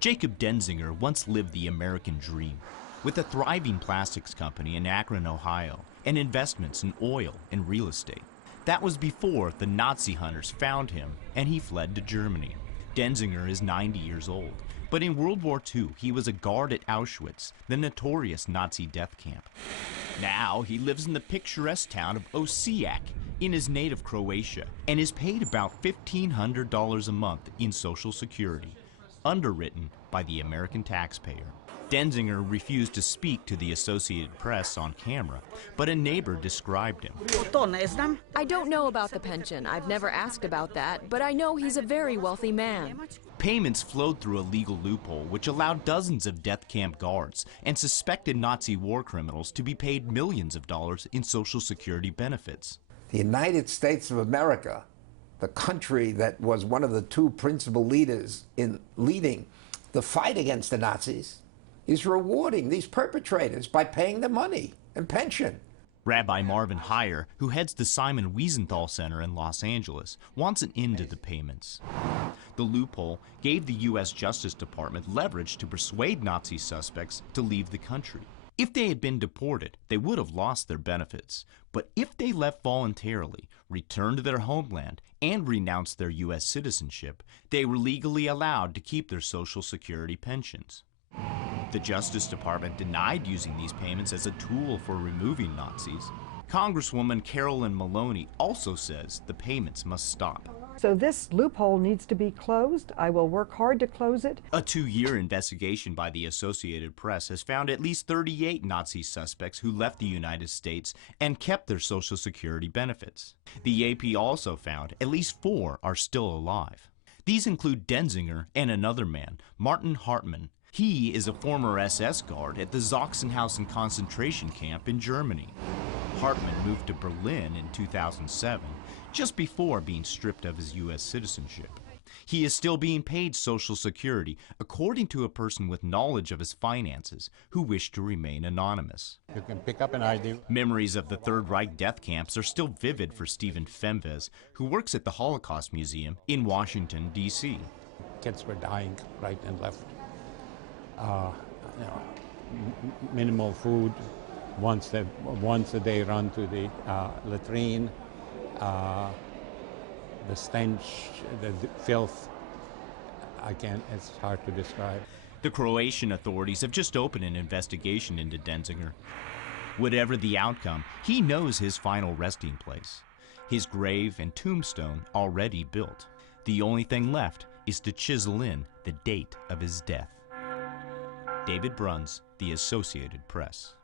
Jacob Denzinger once lived the American dream with a thriving plastics company in Akron, Ohio, and investments in oil and real estate. That was before the Nazi hunters found him and he fled to Germany. Denzinger is 90 years old, but in World War II he was a guard at Auschwitz, the notorious Nazi death camp. Now he lives in the picturesque town of Osijek in his native Croatia and is paid about $1,500 a month in Social Security, underwritten by the American taxpayer. Denzinger refused to speak to the Associated Press on camera, but a neighbor described him. I don't know about the pension. I've never asked about that, but I know he's a very wealthy man. Payments flowed through a legal loophole which allowed dozens of death camp guards and suspected Nazi war criminals to be paid millions of dollars in Social Security benefits. The United States of America, the country that was one of the two principal leaders in leading the fight against the Nazis, is rewarding these perpetrators by paying them money and pension. Rabbi Marvin Heyer, who heads the Simon Wiesenthal Center in Los Angeles, wants an end to the payments. The loophole gave the U.S. Justice Department leverage to persuade Nazi suspects to leave the country. If they had been deported, they would have lost their benefits. But if they left voluntarily, returned to their homeland, and renounced their U.S. citizenship, they were legally allowed to keep their Social Security pensions. The Justice Department denied using these payments as a tool for removing Nazis. Congresswoman Carolyn Maloney also says the payments must stop. So this loophole needs to be closed. I will work hard to close it. A 2-year investigation by the Associated Press has found at least 38 Nazi suspects who left the United States and kept their Social Security benefits. The AP also found at least 4 are still alive. These include Denzinger and another man, Martin Hartmann. He is a former SS guard at the Sachsenhausen concentration camp in Germany. Hartmann moved to Berlin in 2007, just before being stripped of his U.S. citizenship. He is still being paid Social Security, according to a person with knowledge of his finances who wished to remain anonymous. You can pick up an ID. Memories of the Third Reich death camps are still vivid for Stephen Femves, who works at the Holocaust Museum in Washington, D.C. Kids were dying right and left. Minimal food, once a day run to the latrine, the stench, the filth, it's hard to describe. The Croatian authorities have just opened an investigation into Denzinger. Whatever the outcome, he knows his final resting place. His grave and tombstone already built. The only thing left is to chisel in the date of his death. David Bruns, The Associated Press.